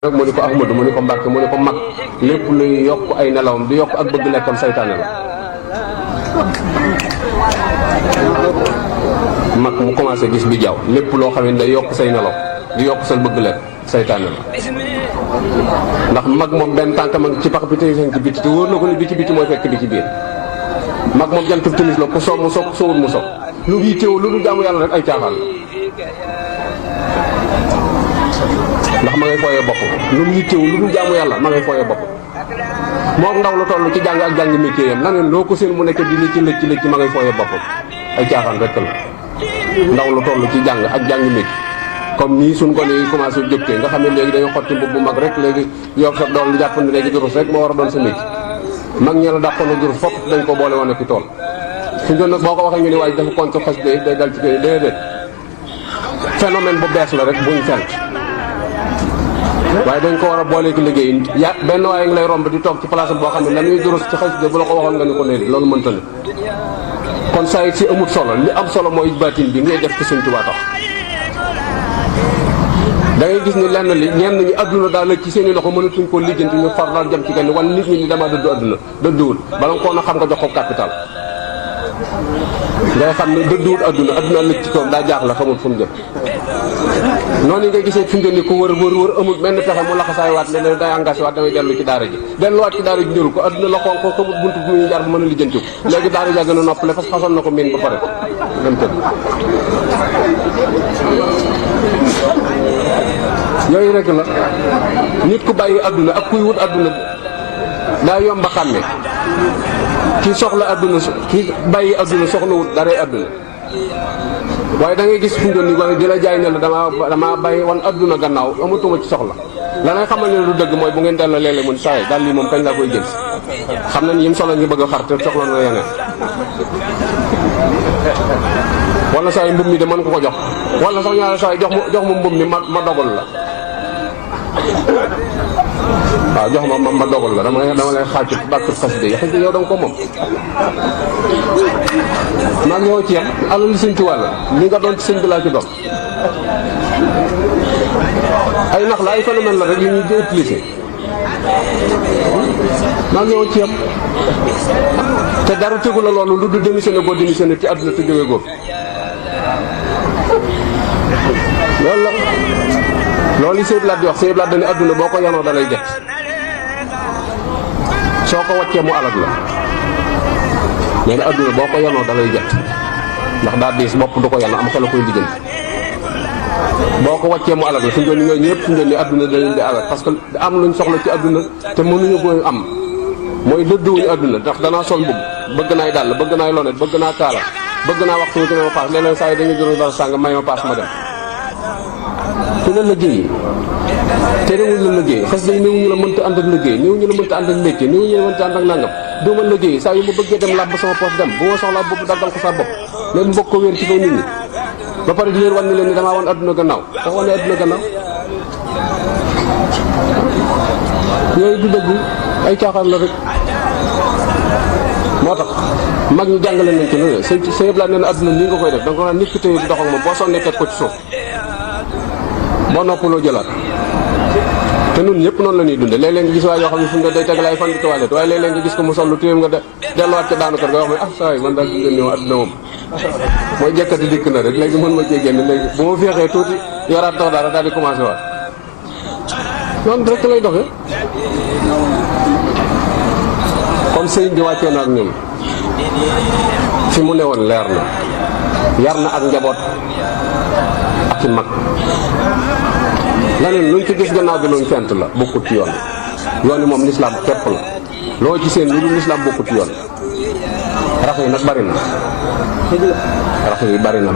nag mu ni ko Ahmadu mu ni ko Mbàkke mu ni ko mag lépp luy yokk ay nelawam di yokk ak bëgg lekkam saytaane la mag mu commencé gis bi jaaw lépp loo xam ne day yokk say nelaw di yokk sa bëgg lekk saytaane la ndax mag moom benn tànkam ak ci pax bi tey ci biti te wóor na ko ni bi ci biti mooy fekk bi ci biir mag moom jantub timis la ku soob mu soog ku soowul mu soog lu ngi teew lu dul jaamu yàlla rek ay caaxaan la ndax ma ngay fooyee bopp lu mu yittewu lu dul jaamu yàlla ma ngay fooyee bopp moom ndaw lu toll ci jàng ak jàng métier yam laneen loo ko seen mu nekk di li ci lëcc ma ngay fooyee bopp ay caaxaan rek la ndaw lu toll ci jàng ak jàng métier comme nii suñ ko ni commencé jógtee nga xam ne léegi dañoo xotti mbubb bu mag rek léegi yow sa dool jàpp ne léegi durus rek moo war a doon sa métier mag ñe la dàqoon na durus fopp dañ ko boole woon ak tool suñ doon nag boo ko waxee ñu ni waaye dafa konte xas day dal ci kër déedéet phénomène bu bees la rek buñ fent waaye dañ ko war a boolee ki liggéey ya benn waaye ngi lay romb di toog ci place boo xam ne la ñuy durus ci xas bu la ko waxoon nga ni ko léegi loolu mënta ne kon saa it si amut solo li am solo mooy baatin bi ngay def ci Sëñ Tuubaa tax da ngay gis ni lenn li ñenn ñi adduna daal la ci seen i loxo mënatuñ koo lijjanti ñu far daal jëm ci kenn wan nit ñi ni dama dëddu adduna dëdduwul bala nga koo na xam nga jox ko capital ngay xam ne dëdduwul adduna lëj ci kawam daa jaax la xamul fu mu jëm noonu ngay gisee fi mu ne ko wër amul benn pexe mu laxasaay waat ne day engagé waat damay dellu ci daara ji delluwaat ci daara ji njëru ko adduna la xool ko xamul buntu bu muy jaar bu mën a lijjanti ko léegi daara ja gën a noppale parce que xasoon na ko miin ba pare dem tëdd yooyu rek la nit ku bàyyi adduna ak kuy wut adduna daa yomb a xàmme ki soxla adduna ki bàyyi adduna soxla wut daray adduna waaye da ngay gis fi mu nii di la jaay ne la dama bàyyi wan adduna gannaaw amatuma ci soxla la ngay xamal ne lu dëgg mooy bu ngeen delloo léeg-léeg mun saa yi daal lii moom kañ laa koy jël xam na ni yim solo ngi bëgg a xar te soxla na yeneen wala saa yi mbub mi de mën ko ko jox wala sax ñaari saa yi jox ma mbub mi ma dogal la waaw jox ma dogal la dama lay xaaju bàkk xas de xëy na yow da nga ko moom maag yow ci yam alal Sëñ Tuubaa la li nga doon ci sëñ bi laa ci doon ay nax la ay phénomène la rek yu ñuy di utiliser maag yow ci yam te dara tegu la loolu lu du démissionné boo démissionné ci àdduna te jógee góob loolu la loolu yi Sëñ Blaat di wax Sëñ Blaat dañu àdduna boo ko yanoo da lay jett soo ko waccee mu alag la nee na àdduna boo ko yanoo da lay jett ndax daa diis bopp du ko yanoo am xel koy lijjanti boo ko waccee mu alag la suñu doon ñooy ñëpp suñu doon ni àdduna da leen di alag parce que am luñ soxla ci àdduna te mënuñu ko am mooy dëdduwuñu àdduna ndax danaa sol mbubb bëgg naay dàll bëgg naay lonet bëgg naa kaala bëgg naa waxtu ci ma paas léeg-léeg saa yi dañuy jël dara sàng may ma paas ma dem ku la liggéey te réewuñ la liggéey xas day néew ñu la mënta ànd ak liggéey néew ñu la mënta ànd ak métier néew ñu la mënta ànd ak nangam du ma liggéey saa yu ma bëggee dem làbb sama poos dem bu ma soxlaa bopp daggal ko sa bopp leen mbokk ko wéer ci kaw nit ñi ba pare di leen wan ni leen ni damaa wan adduna gannaaw dafa wane adduna gannaaw yooyu du dëgg ay caaxaan la rek moo tax mag ñi jàngale nañ ci lu ne sa yëpp laa nee na adduna nii nga koy def da nga ko naan nit ki tey dox ak moom boo sonnee teg ko ci suuf boo noppaloo jëlaat te ñun ñëpp noonu la ñuy dunde léeg-léeg nga gis waaye yoo xam ne fu nga day tegal ay fan di toilette waaye léeg-léeg nga gis ko mu sol lu téem nga delluwaat ca daanu kër nga wax ne ah saa yi man daal di génne ma adduna moom mooy jekkati dikk na rek léegi mën ma cee génn léegi bu ma féexee tuuti yoraat tax dara daal di commencé waat noonu rek lay doxee comme sëñ bi wàccee na ak ñun fi mu ne woon leer na yar na ak njaboot ak ci mag leneen luñ ci gis gannaaw bi luñ fent la bokkut ci yoon yoon yi moom lislaam képp la loo ci seen lu dul lislaam bokkut ci yoon rax yi nag bari na rax yi bari na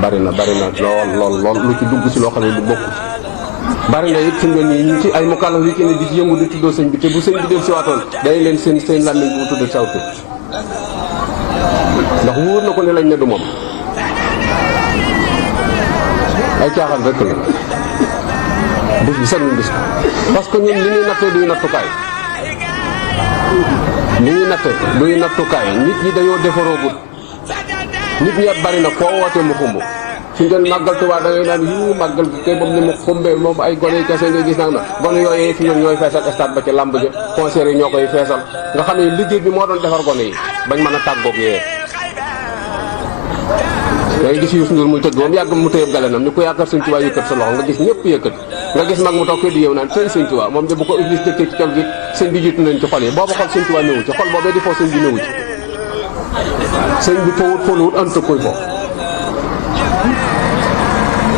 lool lu ci dugg si loo xam ne du bokku ci bari na it fi mu ne nii ñu ci ay mukallaf yi kenn di ci yëngu di tuddoo sëñ bi te bu sëñ bi del si waatoon day leen seen làmmiñ bu tudd saw tur ndax wóor na ko ne lañ ne du moom ay caaxaan rek la bis bi sañuñ gis parce que ñun li ñuy nattee duy nattukaay nit ñi dañoo defaroo gut nit ñi bari na koo wootee mu xumb suñ doon màggal Tuubaa da ngay naan yu màggal gi kay moom ni mu xumbee moom ay gone yi kese ngay gis nag na gone yooyu fi ñoom ñooy feesal stade ba ci lamb ja concert yi ñoo koy feesal nga xam ne liggéey bi moo doon defar gone yi bañ mën a tàggoog yee dangay gis Youssou Ndour muy tëgg moom yàgg mu tëyëb galenam ni ku yaakaar Sëñ Tuubaa yëkkat sa loxo nga gis ñëpp yëkkat nga gis mag mu toog fii di yow naan tey Sëñ Tuubaa moom de bu ko Iblis dëkkee ci col gi sëñ bi jiitu nañ ci xol yi booba xol Sëñ Tuubaa néewu ci xol boobee di foo sëñ bi néewu ci sëñ bi fowut foluwut anta koy fo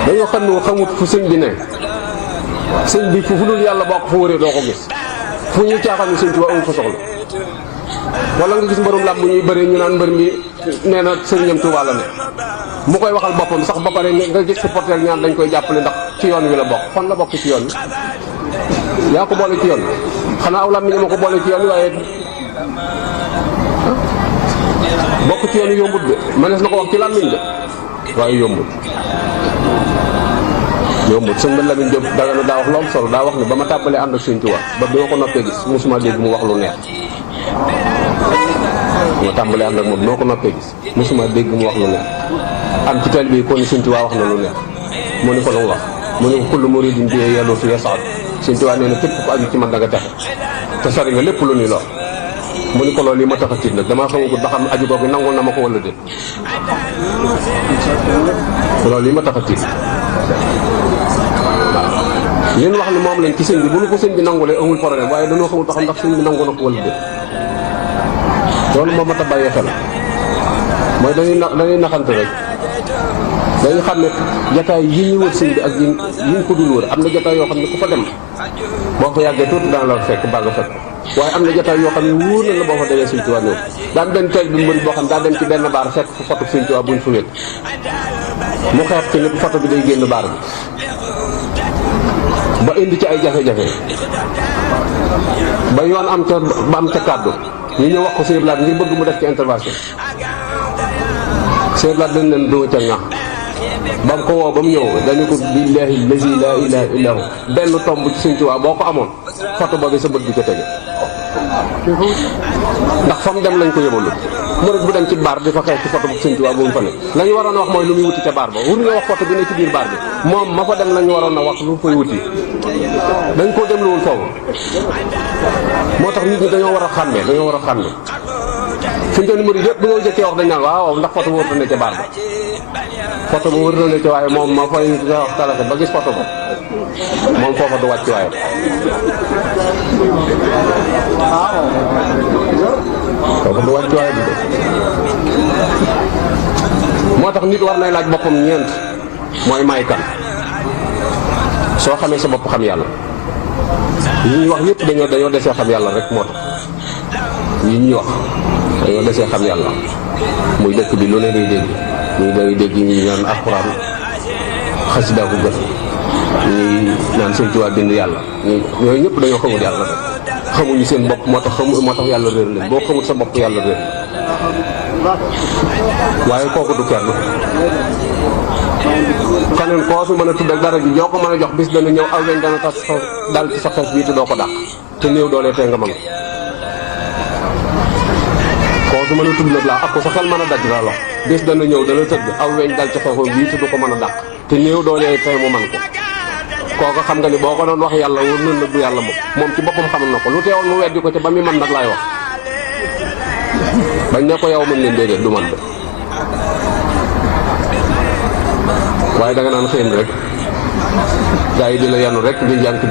dañoo xam ne xamut fu sëñ bi ne sëñ bi fu dul yàlla boo ko fa wëree doo ko gis fu ñuy caaxaan ni Sëñ Tuubaa amul fa soxla wala nga gis mbërum làmb bu ñuy bëree ñu naan mbër mi nee na sëriñam Tuubaa la ne mu koy waxal boppam sax ba pare nga gis supporter ñaan dañ koy jàppale ndax ci yoon wi la bokk fan la bokk ci yoon wi yaa ko boole ci yoon wi xanaa aw làmmiñ ma ko boole ci yoon wi waaye bokk ci yoon wi yombut de mënees na ko wax ci làmmiñ de waaye yombut sëñ bi Lamine Diop Dagana daa wax lu am solo daa wax ne ba ma tàmbalee ànd ak Sëñ Tuubaa ba bi ma ko noppee gis mosuma dégg mu wax lu neex ma tàmbalee ànd ak moom noo ko noppee gis mosuma dégg mu wax lu neex am ci teel bi kon Sëñ Tuubaa wax na lu neex mu ne ko lu mu wax mu ne ko kullu muridin bi yàlla fi yasaad Sëñ Tuubaa nee na képp ku aju ci man da nga texe te sori nga lépp lu ni lor mu ne ko loolu yi ma tax a tiit nag damaa xamagul ba xam aju googu nangul na ma ko wala déet loolu yi ma tax a tiit leen wax ni moom lañ ci sëñ bi bu nu ko sëñ bi nangulee amul problème waaye dañoo xamul ba xam ndax sëñ bi nangu na ko wala déet loolu moo mat a bàyyee xel mooy dañuy naxante rek dañuy xam ne jataay yi ñuy wër sëñ bi ak yi ñu ko dul wër am na jataay yoo xam ne ku fa dem boo fa yàggee tuuti dana la fekk baa nga fekk waaye am na jataay yoo xam ne wóor na la boo fa demee Sëñ Tuubaa ñëw daan benn teel bi mbëri boo xam daa dem ci benn baar fekk fu foto Sëñ Tuubaa buñ fu wéet mu xeex ci ne foto bi day génn baar bi ba indi ci ay jafe-jafe ba yoon am ca kàddu ñu ñëw wax ko Sëñ Blaat ngir bëgg mu def ci intervention Sëñ Blaat dañ leen doo ca ŋax ba mu ko woo ba mu ñëw dañu ko billaahi lazi laa ilaaha illaa hu benn tomb ci Sëñ Tuubaa boo ko amoon photo boobu sa bët bi ko tege ndax fa mu dem lañ ko yëbalu murid bu dem ci baar di fa xeex ci photo bu Sëñ Tuubaa bu mu fa ne la ñu waroon a wax mooy lu muy wuti ca baar ba wur nga wax photo bi ne ci biir baar bi moom ma fa dem la ñu waroon a wax lu fay wuti dañ koo dem luwul foofu moo tax nit ñi dañoo war a xàmme fi ñu doon murid yëpp bu ñoo jëkkee wax dañ naan waaw ndax photo bu wër na ca baar ba photo bu wër na ca waaye moom ma fay nga wax talate ba gis photo ba moom foofa du wàcc waaye foofa du wàcc waaye bi de moo tax nit war nay laaj boppam ñeent mooy may kan soo xamee sa bopp xam yàlla yi ñuy wax yëpp dañoo desee xam yàlla rek moo tax yi ñuy wax dañoo desee xam yàlla muy dëkk bi lu ne ngay dégg ñii day dégg ñu naan alxuraan xasida ko gën ñii naan Sëñ Tuubaa bind yàlla yooyu ñëpp dañoo xamul yàlla rek xamuñu seen bopp moo tax yàlla réer leen boo xamul sa bopp yàlla réer waaye kooku du kenn keneen koo fi mën a tudd ak dara ji joo ko mën a jox bis dana ñëw aw weñ dana tas dal ci sa xees bii te doo ko dàq te néew doole tee nga mën koo fi mën a tudd nag laa ak ko sa xel mën a daj la lox bis dana ñëw dana tëdd aw weñ dal ci xeexoo bii te du ko mën a dàq te néew doole tey mu man ko kooku xam nga ni boo ko doon wax yàlla wóor na la du yàlla moom ci boppam xamal na ko lu teewoon mu weddi ko ca ba muy man nag laay wax bañ ne ko yow mën leen déedéet du man de waaye da nga naan xëy rek gaa yi di la yanu rek di jànk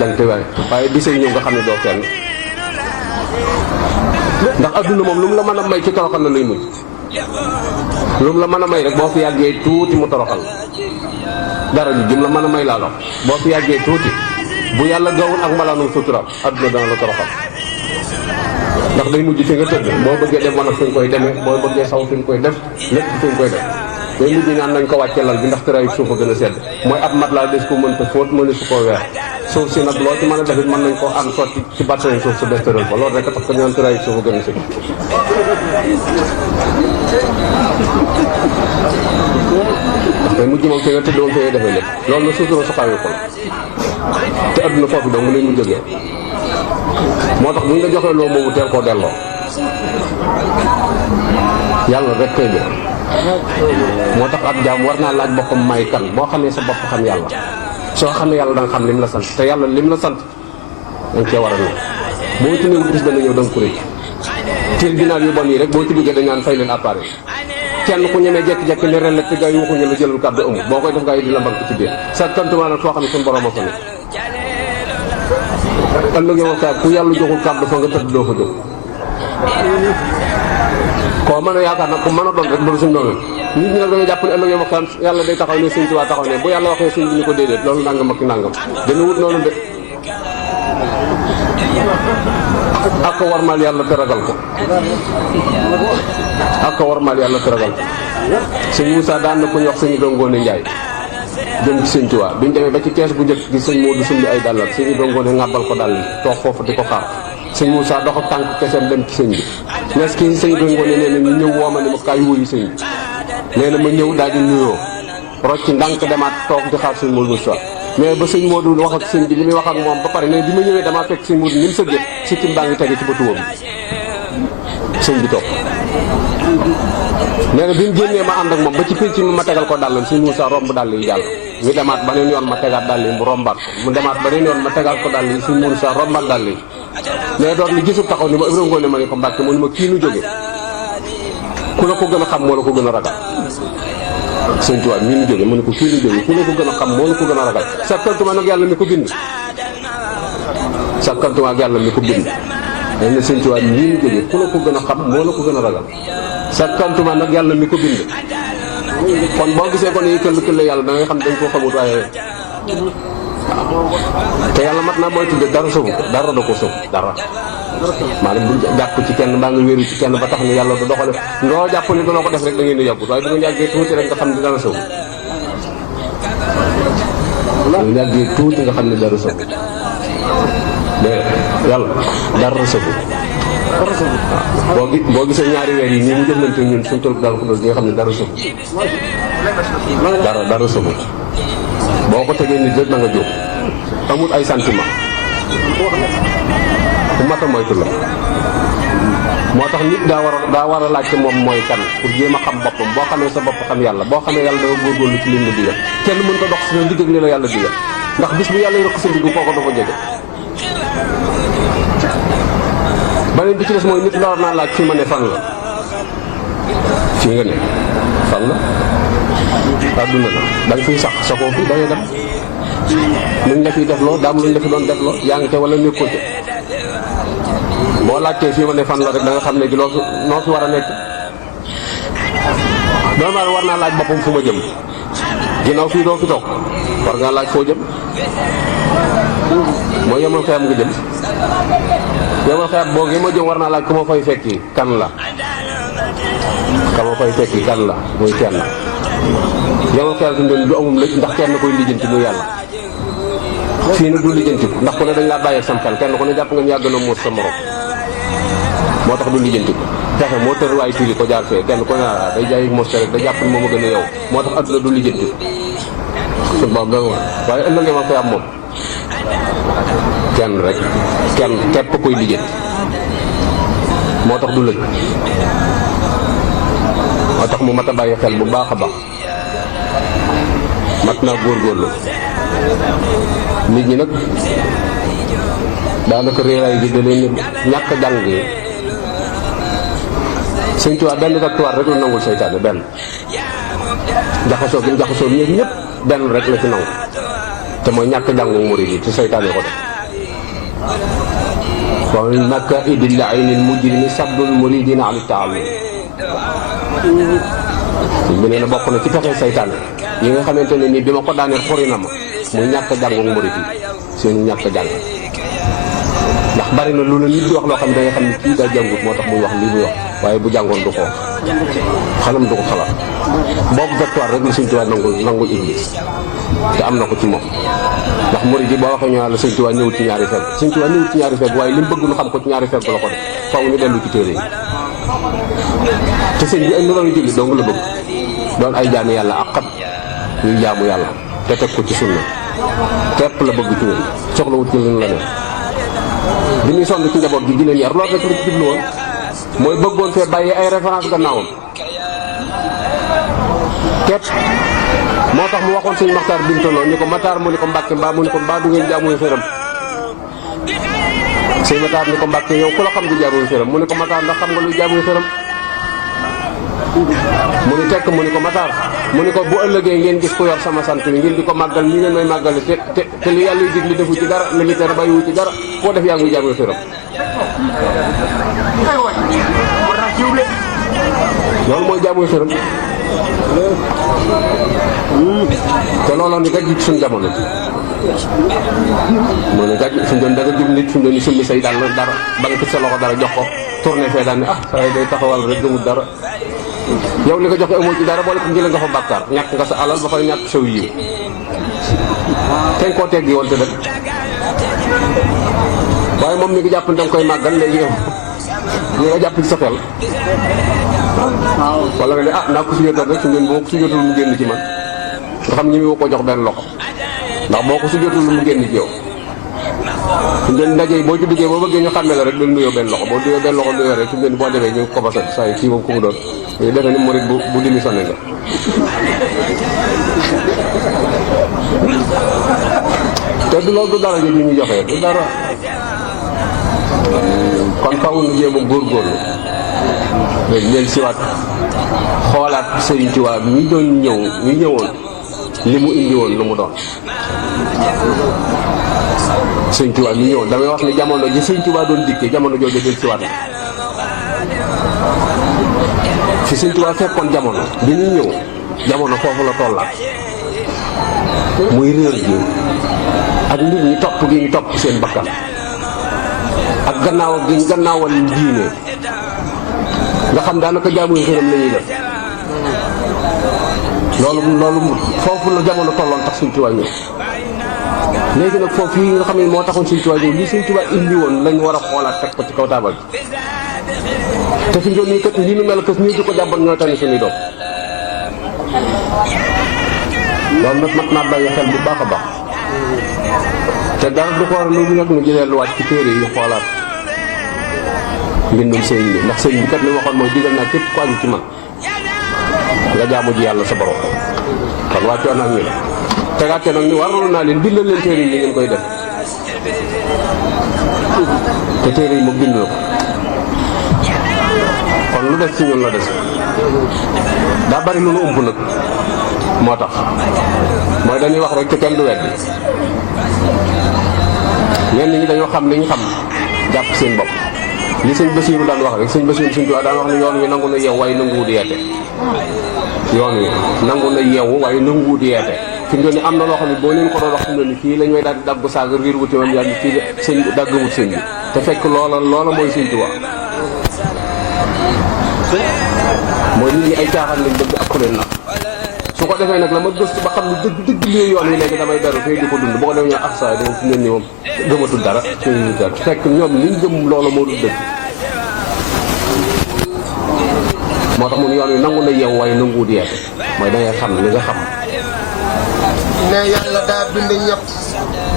waaye di say ñëw nga xam ne doo kenn ndax adduna moom lu mu la mën a may ci toroxal la lay mujj lu mu la mën a may rek boo fi yàggee tuuti mu toroxal dara ji jëm la mën a may laa lox boo fi yàggee tuuti bu yàlla gawul ak malaanum suturaam adduna dana la toroxal ndax day mujj fi nga tëdd boo bëggee dem wanag fi nga koy demee boo bëggee saw fi nga koy def lépp fi nga koy def day mujj ñaan nañ ko wàcce lal bi ndax tëraayu suuf a gën a sedd mooy ab mat laa des ko mënta fóot mëne su koo weer suuf si nag loo ci mën a defit mën nañ koo am sotti ci battañ suuf su des tëral ko loolu rek a tax ko ñaan tëraayu suuf a gën a sedd ndax day mujj moom fi nga tëdd moom fi ngay defee lépp loolu na suutura soxaayu ko la te adduna foofu dong lay mu jógee moo tax buñ la joxee loo moomu teel koo delloo yàlla rek kay jël moo tax ab jaam war naa laaj boppam may kan boo xamee sa bopp xam yàlla soo xamee yàlla da nga xam lim la sant te yàlla lim la sant da nga cee war a ne boo ci néew bis dana ñëw da nga ko rëcc tribunal yu bon yi rek boo ci duggee dañ naan fay leen appareil kenn ku ñemee jekki-jekki ne ren la te gaa yi waxuñu la jëlal kàddu amul boo koy def gaa yi di la mbank ci biir sa kantumaa nag foo xam ne suñu borom a fa ne ëllëg yow ku yàlla joxul kàddu fa nga tëdd doo fa jóg koo mën a yaakaar nag ku mën a doon rek loolu suñu doon nit ñi nag dañoo jàpp ne ëllëg yow xam yàlla day taxaw ne Sëñ Tuubaa taxaw ne bu yàlla waxee suñ bi ñu ko déedéet loolu nangam ak nangam dana wut noonu de ak warmaal yàlla te ragal ko ak warmaal yàlla te ragal ko sëñ Moussa daan na ko ñu wax sëñ Dongoone Njaay jëm ci Sëñ Tuubaa biñu demee ba ci kees bu njëkk gi sëñ Moodu sumbi ay dàllam sëñ Dongoone ŋàbbal ko dàll yi toog foofu di ko xaar sëñ Moussa dox ak tànk keseem dem ci sëñ bi nes kii sëñ Dongoone nee na ñu ñëw wooma ne ma kaay wuyu sëñ bi nee na ma ñëw daal di nuyoo rocc ndànk demaat toog di xaar sëñ Moodu Moussa mais ba sëñ Modou wax ak sëñ bi li muy wax ak moom ba pare ne bi ma ñëwee damaa fekk sëñ Modou ni mu sëggee sikkim baa ngi tege ci bëtu woom sëñ bi toog nee na bi mu génnee ma ànd ak moom ba ci pénc mi ma tegal ko dàllam sëñ Moussa romb dàll yi jàll ñu demaat beneen yoon ma tegaat dàll yi mu rombaat ko mu demaat beneen yoon ma tegaat ko dàll yi sëñ Moussa rombaat dàll yi mais doon li gisul taxaw ni ma Ibrahima Ngoone ma ne ko Mbàkke mu ni ma kii nu jóge ku la ko gën a xam moo la ko gën a ragal Sëñ Tuubaa mii nu jóge mu ne ko kii nu jóge ku la ko gën a xam moo la ko gën a ragal sakkantuma nag yàlla mi ko bind sakkantuma ak yàlla mi ko bind dañ ne Sëñ Tuubaa mii nu jóge ku la ko gën a xam moo la ko gën a ragal sakkantuma nag yàlla mi ko bind kon boo gisee kon yi këll yàlla da ngay xam dañ koo xamut waaye te yàlla mat naa mooy tudde dara sëfu ko dara da ko sëf dara maanaam bu jàpp ci kenn mbaa nga wéeru ci kenn ba tax ni yàlla du doxale ndoo jàpp ni dana ko def rek da ngeen di yàggut waaye bu nga yàggee tuuti rek nga xam ne dara sëfu bu yàggee tuuti nga xam ne dara sëfu de yàlla dara sëfu boo gisee ñaari weer yi nii mu jëflante ñun suñu tol daal ko doon nga xam ne dara sëfu dara sëfu boo ko tegee nit rek da nga jóg amul ay sentiment ku mat a moytu la moo tax nit daa war a laajte moom mooy kan pour jéem a xam boppam boo xamee sa bopp xam yàlla boo xamee yàlla danga góorgóorlu ci lim la digal kenn mën ko dox si digg ak li la yàlla digal ndax bis bu yàlla rëq sa ndigg kooko dafa jege beneen bi ci des mooy nit la war naa laaj fii ma ne fan la fii nga ne fan la àdduna la da nga fiy sax saxoo fi da ngay dem luñ la fiy defloo daam luñ la fi doon defloo yaa ngi te wala nekkoo te boo laajtee fii ma ne fan la rek da nga xam ne gi noo fi war a nekk doomu aadama war naa laaj boppam fu ma jëm ginnaaw fii doo fi toog war ngaa laaj foo jëm mooy yemal xeyam nga jëm yemal xeyam boo gi ma jëm war naa laaj ku ma fay fekki kan la ka ma fay fekki kan la muy kenn yow xel fi du amum lëj ndax kenn koy lijjanti mu yàlla fii na du lijjanti ko ndax ku ne dañ laa bàyyi ak sam xel kenn ku ne jàpp nga yàgg na muus sa morom moo tax du lijjanti ko fexe moo tër waay tuuti ko jaar fee kenn ku ne day jaay mos rek da jàpp ne moom a gën a yow moo tax adduna du lijjanti ko boobu da waaye ëllëg ma koy am moom kenn rek kenn képp koy lijjanti moo tax du lëj moo tax mu mat a bàyyi xel bu baax a baax mat naa góorgóorlu nit ñi nag daanaka réeraay gi da leen ñàkk a jàng yi Sëñ Tuubaa benn victoire rek la nangul seytaane benn jaxasoo bi jaxasoo ñëpp ñëpp benn rek la ci nangu te mooy ñàkk jàngu murid yi ci seytaane ko def wa min makaa'idi l-'ayni l-mujrimi saddul muridina an at-ta'allum bi nee na bokk na ci pexe saytaane yi nga xamante ne nii bi ma ko daaneel xori na ma muy ñàkk a jàngu murid yi seen ñàkk a jàng ndax bari na lu la nit di wax loo xam ne da nga xam ne kii daa jàngut moo tax muy wax lii muy wax waaye bu jàngoon du ko xalam du ko xalaat boobu victoire rek la Sëñ Tuubaa nangul Iblis te am na ko ci moom ndax murid yi boo waxee ñu la Sëñ Tuubaa ñëwut ci ñaari fegg Sëñ Tuubaa ñëwut ci ñaari fegg waaye li mu bëgg nu xam ko ci ñaari fegg la ko def faw ñu dellu ci téere yi te sëñ bi ay ndoonu julli dong la bëgg doon ay jaami yàlla ak xam ñuy jaamu yàlla te teg ko ci sunna képp la bëgg ci ñun soxlawut ci lu la ne bi muy sonn ci njaboot gi di leen yar loolu rek la ci jublu woon mooy bëggoon fee bàyyi ay référence gannaawam képp moo tax mu waxoon sëñ Maxtaar Bintaloo ni ko Maxtaar mu ni ko Mbàkke mbaa mu ni ko mbaa du ngeen jaamuy xëram sëñ Maxtaar ni ko Mbàkke yow ku la xam di jaamuy xëram mu ni ko Maxtaar ndax xam nga luy jaamuy xëram mu ni tekk mu ni ko Maxtaar mu ni ko bu ëllëgee ngeen gis ku yor sama sant wi ngeen di ko màggal ñi ngeen may màggale te li yàlla yi dig li defu ci dara li mu tere bàyyiwu ci dara foo def yaa ngi jaamuy xëram loolu mooy jaamuy xëram te looloo ni gàjj ci suñu jamono ji moo ne gàjj suñu doon da nga jub nit suñu doon ni summi say daal dara ba nga sa loxo dara jox ko tourné fee daal ne saa yi day taxawal rek gëmul dara yow li nga joxe amoo ci dara boole ko jëlee nga fa bàkkaar ñàkk nga sa alal ba fay ñàkk saw yiw ten koo teggi woon te dëkk waaye moom mi ngi jàpp ne danga koy màggal léegi yow ñu nga jàpp ci sa xel wala nga ne naa ko sujjóotal rek su ngeen boo ko sujjóotul mu génn ci man nga xam ñi mu ko jox benn loxo ndax boo ko sujjóotul mu génn ci yow su ngeen ndaje boo ci duggee boo bëggee ñu xàmmee la rek dañ nuyoo benn loxo boo nuyoo benn loxo nuyoo rek su ngeen boo demee ñu ko ba sot saa yi kii moom ku mu doon ñu defee ni murit bu démissionné nga te du loolu du dara ñu ñu joxee du dara kon faw nu jéem a góorgóorlu léegi leen siwaat xoolaat Sëriñ Tuubaa ñi doon ñi ñëwoon li mu indi woon lu mu doon Sëriñ Tuubaa ñi ñëwoon damay wax ni jamono ji Sëriñ Tuubaa doon dikkee jamono jooju del siwaat la fi Sëriñ Tuubaa fekkoon jamono bi ñuy ñëw jamono foofu la tollaat muy réer gi ak nit ñi topp gi ñu topp seen bakkan ak gannaaw gi ñu gannaawal diine nga xam daanaka jaamuy xëram la ñuy def loolu foofu la jamono tolloon tax Sëriñ Tuubaa ñëw léegi nag foofu yi nga xam ne moo taxoon Sëriñ Tuubaa ñëw li Sëriñ Tuubaa indi woon lañ war a xoolaat teg ko ci kaw taabal bi te fi doon nii kat lii nu mel kës ñii di ko jàmbat ñooy tane suñuy doom loolu nag mat naa bàyyi xel bu baax a baax te dara du ko war loolu nag nu jëlee luwaat ci téere yi xoolaat mbindum sëñ bi ndax sëñ bi kat li waxoon mooy digal naa képp ku aju ci man nga jaamu ji yàlla sa borom kon wàccoon ak ñu la tegaate nag ni warul naa leen bindal leen téere yi ni ngeen koy def te téere yi moom bind na ko kon lu des ci ñun la des daa bari lu nu ump nag moo tax mooy dañuy wax rek te kenn du weddi ñenn ñi dañoo xam li ñu xam jàpp seen bopp li sëñ Basiiru daan wax rek sëñ Basiiru Sëñ Tuubaa daan wax ne yoon wi nangu na yeewu waaye nanguwut yeete yoon wi nangu na yeewu waaye nanguwut yeete fi mu doon ni am na loo xam ne boo leen ko doon wax fi mu doon ni fii lañ may daal di daggu saaga riir wuti woon yàlla fii sëñ daggawut sëñ bi te fekk loola mooy Sëñ Tuubaa mooy ñu ni ay caaxaan lañ bëgg ak leen nag su ko defee nag la ma gëstu ba xam ne dëgg lii yoon wi léegi damay beru fii di ko dund boo ko defee ñoo ak saa dama fi mel ni moom gëmatul dara fekk ñoom liñ gëm loola moo dul dëgg moo tax mun yoon wi nangu na yeew waaye nanguwut yeete mooy da ngay xam li nga xam ne yàlla daa bind ñett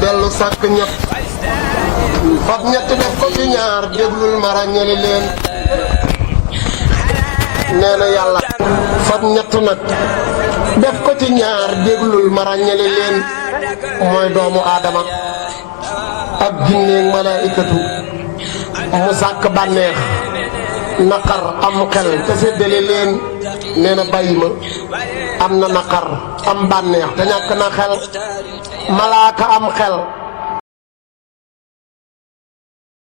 dellu sàkk ñett fab ñett def ko ci ñaar déglul ma ràññali leen nee na yàlla fab ñett nag def ko ci ñaar déglul ma ràññali leen mooy doomu aadama ak jinneeg malaayikatu mu sàkk bànneex naqar am xel te séddale leen nee na bàyyi ma am na naqar am bànneex te ñàkk na xel malaaka am xel